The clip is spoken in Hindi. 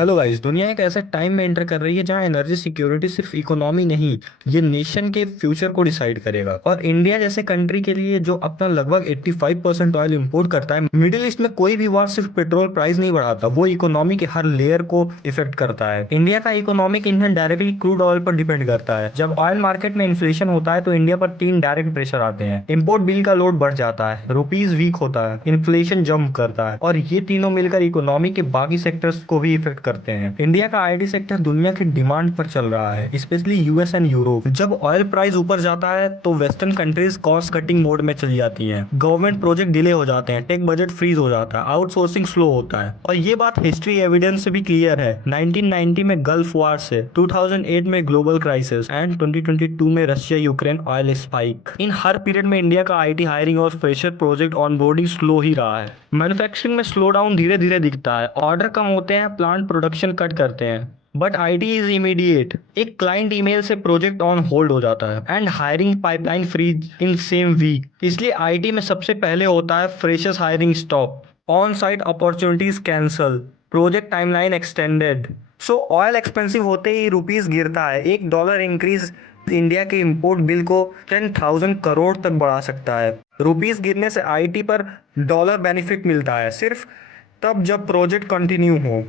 हेलो गाइस, दुनिया एक ऐसे टाइम में एंटर कर रही है जहां एनर्जी सिक्योरिटी सिर्फ इकोनॉमी नहीं, ये नेशन के फ्यूचर को डिसाइड करेगा। और इंडिया जैसे कंट्री के लिए जो अपना लगभग 85% ऑयल इंपोर्ट करता है, मिडिल ईस्ट में कोई भी वार सिर्फ पेट्रोल प्राइस नहीं बढ़ाता, वो इकोनॉमी के हर लेयर को इफेक्ट करता है। इंडिया का economic engine directly crude oil पर डिपेंड करता है। जब ऑयल मार्केट में इन्फ्लेशन होता है तो इंडिया पर तीन डायरेक्ट प्रेशर आते हैं। इंपोर्ट बिल का लोड बढ़ जाता है, रुपीज वीक होता है, इन्फ्लेशन जंप करता है, और ये तीनों मिलकर इकोनॉमी के बाकी सेक्टर्स को भी इफेक्ट करते हैं। इंडिया का आईटी सेक्टर दुनिया की डिमांड पर चल रहा है, स्पेशली यूएस एंड यूरोप। जब ऑयल प्राइस ऊपर जाता है तो western countries cost cutting mode में चली जाती हैं, गवर्नमेंट प्रोजेक्ट डिले हो जाते हैं, टेक बजट फ्रीज हो जाता है, आउटसोर्सिंग स्लो होता है। और ये बात हिस्ट्री एविडेंस से भी क्लियर है। 1990 में गल्फ वार से, 2008 में ग्लोबल क्राइसिस एंड 2022 में रशिया यूक्रेन ऑयल स्पाइक, इन हर पीरियड में इंडिया का आईटी हायरिंग और फ्रेशर प्रोजेक्ट ऑनबोर्डिंग स्लो ही रहा है। मैन्युफैक्चरिंग में स्लो डाउन धीरे धीरे दिखता है, ऑर्डर कम होते हैं, प्लांट प्रोडक्शन कट करते हैं, बट आईटी इज इमीडिएट। एक क्लाइंट ईमेल से प्रोजेक्ट ऑन होल्ड हो जाता है and hiring pipeline freeze in same week. इसलिए आईटी में सबसे पहले होता है freshers hiring stop, on site opportunities cancel, project timeline extended. So oil expensive होते ही रुपीस गिरता है। $1 इंक्रीज इंडिया के इंपोर्ट बिल को 10,000 करोड़ तक बढ़ा सकता है। रुपीस गिरने से आईटी पर डॉलर बेनिफिट मिलता है सिर्फ तब जब प्रोजेक्ट कंटिन्यू हो।